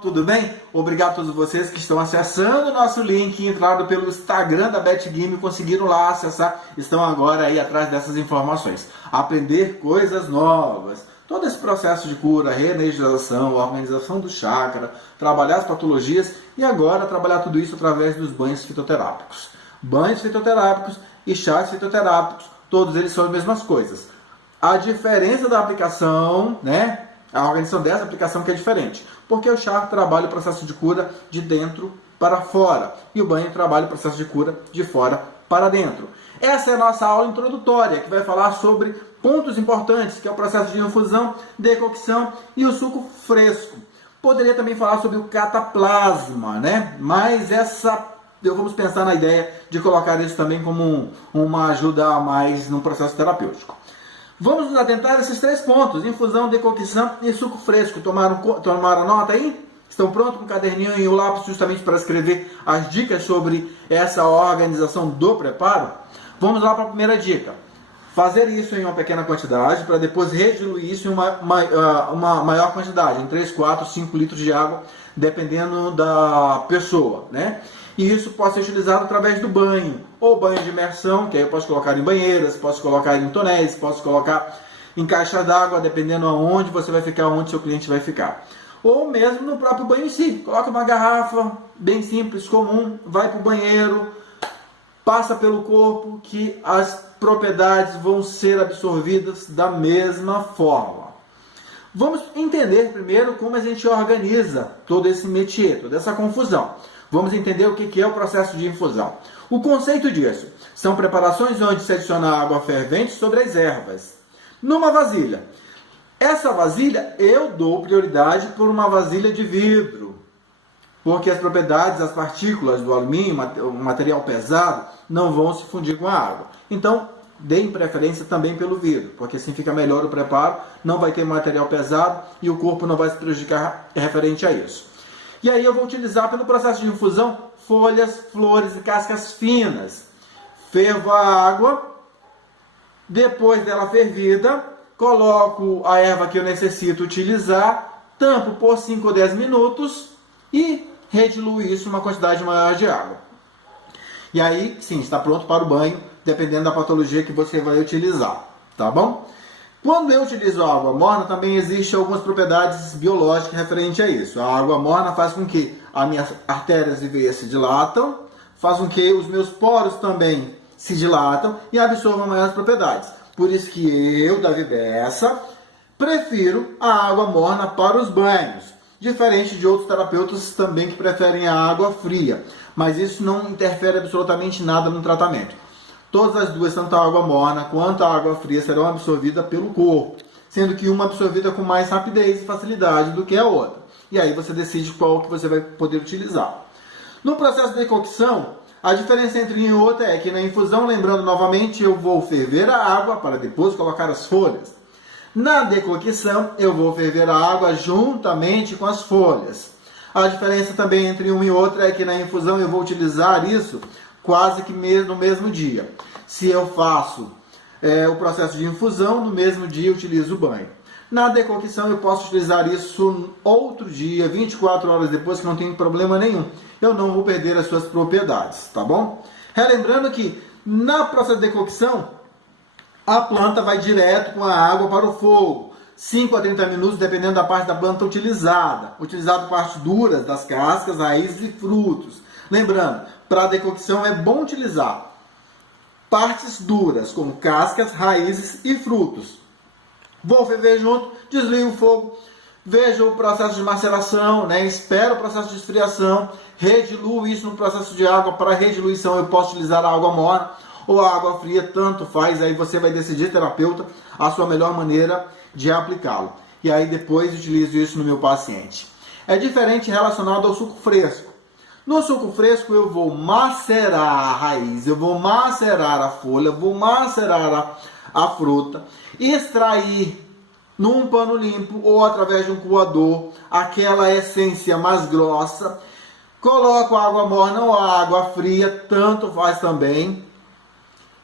Tudo bem? Obrigado a todos vocês que estão acessando o nosso link, entraram pelo Instagram da BetGame, conseguiram lá acessar, estão agora aí atrás dessas informações. Aprender coisas novas. Todo esse processo de cura, reenergização, organização do chakra, trabalhar as patologias e agora trabalhar tudo isso através dos banhos fitoterápicos. Banhos fitoterápicos e chás fitoterápicos, todos eles são as mesmas coisas. A diferença da aplicação, né? A organização dessa aplicação que é diferente. Porque o chá trabalha o processo de cura de dentro para fora. E o banho trabalha o processo de cura de fora para dentro. Essa é a nossa aula introdutória, que vai falar sobre pontos importantes, que é o processo de infusão, decocção e o suco fresco. Poderia também falar sobre o cataplasma, né? Mas vamos pensar na ideia de colocar isso também como uma ajuda a mais no processo terapêutico. Vamos nos atentar a esses 3 pontos: infusão, decocção e suco fresco. Tomaram nota aí? Estão prontos com o caderninho e o lápis justamente para escrever as dicas sobre essa organização do preparo? Vamos lá para a primeira dica. Fazer isso em uma pequena quantidade para depois rediluir isso em uma maior quantidade, em 3, 4, 5 litros de água, dependendo da pessoa, né? E isso pode ser utilizado através do banho, ou banho de imersão, que aí eu posso colocar em banheiras, posso colocar em tonéis, posso colocar em caixa d'água, dependendo aonde você vai ficar, onde seu cliente vai ficar. Ou mesmo no próprio banho em si, coloca uma garrafa bem simples, comum, vai para o banheiro, passa pelo corpo, que as propriedades vão ser absorvidas da mesma forma. Vamos entender primeiro como a gente organiza todo esse métier, toda essa confusão. Vamos entender o que é o processo de infusão. O conceito disso são preparações onde se adiciona água fervente sobre as ervas, numa vasilha. Essa vasilha eu dou prioridade por uma vasilha de vidro, porque as propriedades, as partículas do alumínio, o material pesado, não vão se fundir com a água. Então, deem preferência também pelo vidro, porque assim fica melhor o preparo, não vai ter material pesado e o corpo não vai se prejudicar referente a isso. E aí eu vou utilizar pelo processo de infusão folhas, flores e cascas finas. Fervo a água, depois dela fervida, coloco a erva que eu necessito utilizar, tampo por 5 ou 10 minutos e rediluo isso em uma quantidade maior de água. E aí, sim, está pronto para o banho, dependendo da patologia que você vai utilizar, tá bom? Quando eu utilizo a água morna, também existem algumas propriedades biológicas referentes a isso. A água morna faz com que as minhas artérias e veias se dilatam, faz com que os meus poros também se dilatam e absorvam maiores propriedades. Por isso que eu, Davi Bessa, prefiro a água morna para os banhos, diferente de outros terapeutas também que preferem a água fria. Mas isso não interfere absolutamente nada no tratamento. Todas as duas, tanto a água morna quanto a água fria, serão absorvidas pelo corpo, sendo que uma absorvida com mais rapidez e facilidade do que a outra. E aí você decide qual que você vai poder utilizar. No processo de decocção, a diferença entre um e outro é que na infusão, lembrando novamente, eu vou ferver a água para depois colocar as folhas. Na decocção, eu vou ferver a água juntamente com as folhas. A diferença também entre um e outro é que na infusão eu vou utilizar isso quase que no mesmo dia. Se eu faço o processo de infusão, no mesmo dia eu utilizo o banho. Na decocção eu posso utilizar isso outro dia, 24 horas depois, que não tem problema nenhum. Eu não vou perder as suas propriedades, tá bom? Relembrando que na processo de decocção, a planta vai direto com a água para o fogo. 5 a 30 minutos, dependendo da parte da planta utilizada. Utilizado partes duras das cascas, raízes e frutos. Lembrando, para a decocção é bom utilizar partes duras, como cascas, raízes e frutos. Vou ferver junto, desligo o fogo, vejo o processo de maceração, né? Espero o processo de esfriação, rediluo isso no processo de água. Para rediluição eu posso utilizar a água morna ou a água fria, tanto faz, aí você vai decidir, terapeuta, a sua melhor maneira de aplicá-lo. E aí depois utilizo isso no meu paciente. É diferente relacionado ao suco fresco. No suco fresco eu vou macerar a raiz, eu vou macerar a folha, vou macerar a fruta, extrair num pano limpo ou através de um coador aquela essência mais grossa, coloco a água morna ou a água fria, tanto faz também,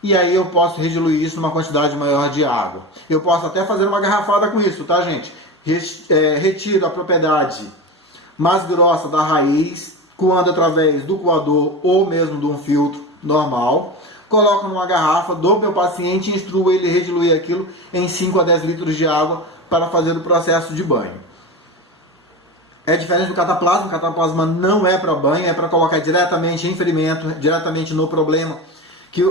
e aí eu posso rediluir isso numa quantidade maior de água. Eu posso até fazer uma garrafada com isso, tá, gente? Retiro a propriedade mais grossa da raiz, coando através do coador ou mesmo de um filtro normal. Coloco numa garrafa, dou para o meu paciente e instruo ele a rediluir aquilo em 5 a 10 litros de água para fazer o processo de banho. É diferente do cataplasma. O cataplasma não é para banho, é para colocar diretamente em ferimento, diretamente no problema, que,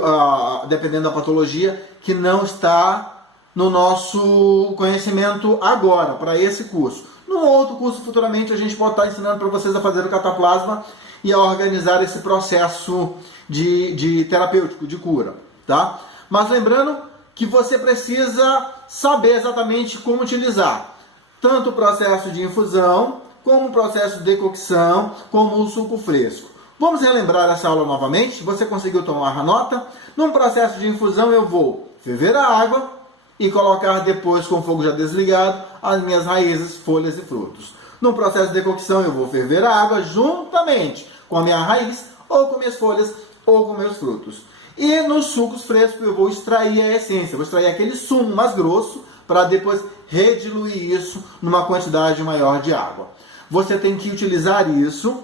dependendo da patologia, que não está no nosso conhecimento agora, para esse curso. No outro curso, futuramente, a gente pode estar ensinando para vocês a fazer o cataplasma e a organizar esse processo de terapêutico, de cura, tá? Mas lembrando que você precisa saber exatamente como utilizar tanto o processo de infusão, como o processo de decocção, como o suco fresco. Vamos relembrar essa aula novamente? Você conseguiu tomar a nota? Num processo de infusão eu vou ferver a água e colocar depois, com o fogo já desligado, as minhas raízes, folhas e frutos. No processo de decocção eu vou ferver a água juntamente com a minha raiz, ou com minhas folhas, ou com meus frutos. E nos sucos frescos eu vou extrair a essência, vou extrair aquele sumo mais grosso, para depois rediluir isso numa quantidade maior de água. Você tem que utilizar isso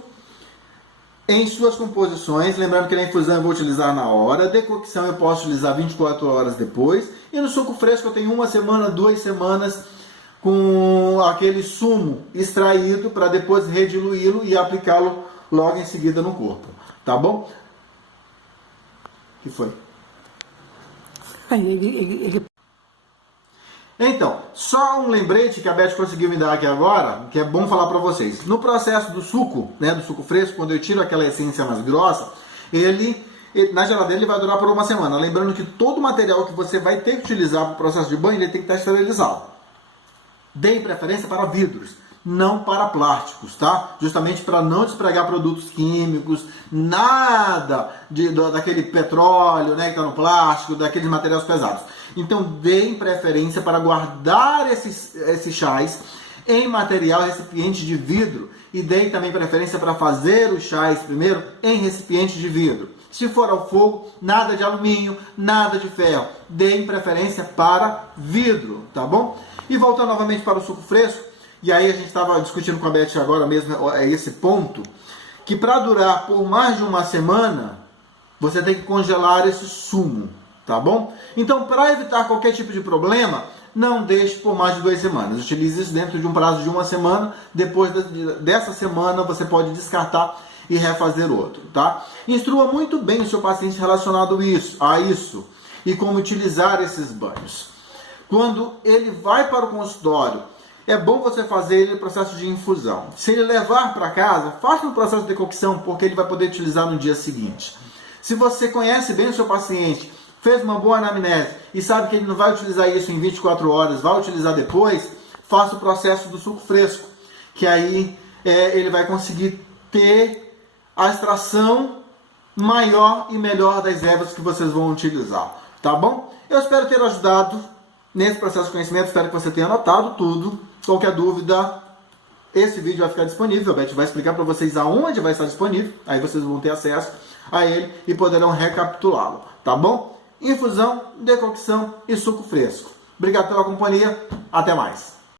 em suas composições, lembrando que na infusão eu vou utilizar na hora, decocção eu posso utilizar 24 horas depois, e no suco fresco eu tenho 1 semana, 2 semanas com aquele sumo extraído para depois rediluí-lo e aplicá-lo logo em seguida no corpo, tá bom? O que foi? Então, só um lembrete que a Beth conseguiu me dar aqui agora, que é bom falar para vocês. No processo do suco, né, do suco fresco, quando eu tiro aquela essência mais grossa, ele na geladeira ele vai durar por 1 semana. Lembrando que todo o material que você vai ter que utilizar para o processo de banho, ele tem que estar esterilizado. Dê preferência para vidros, não para plásticos, tá? Justamente para não despregar produtos químicos, nada daquele petróleo, né, que está no plástico, daqueles materiais pesados. Então, deem preferência para guardar esses chás em material, recipiente de vidro, e deem também preferência para fazer os chás primeiro em recipiente de vidro. Se for ao fogo, nada de alumínio, nada de ferro. Deem preferência para vidro, tá bom? E voltando novamente para o suco fresco, e aí a gente estava discutindo com a Beth agora mesmo esse ponto, que para durar por mais de 1 semana, você tem que congelar esse sumo, tá bom? Então, para evitar qualquer tipo de problema, não deixe por mais de 2 semanas. Utilize isso dentro de um prazo de 1 semana. Depois dessa semana, você pode descartar e refazer outro, tá? Instrua muito bem o seu paciente relacionado a isso e como utilizar esses banhos. Quando ele vai para o consultório, é bom você fazer ele no processo de infusão. Se ele levar para casa, faça no processo de decocção, porque ele vai poder utilizar no dia seguinte. Se você conhece bem o seu paciente, fez uma boa anamnese e sabe que ele não vai utilizar isso em 24 horas, vai utilizar depois, faça o processo do suco fresco, que aí ele vai conseguir ter a extração maior e melhor das ervas que vocês vão utilizar, tá bom? Eu espero ter ajudado nesse processo de conhecimento, espero que você tenha anotado tudo. Qualquer dúvida, esse vídeo vai ficar disponível, a Beth vai explicar para vocês aonde vai estar disponível, aí vocês vão ter acesso a ele e poderão recapitulá-lo, tá bom? Infusão, decocção e suco fresco. Obrigado pela companhia, até mais!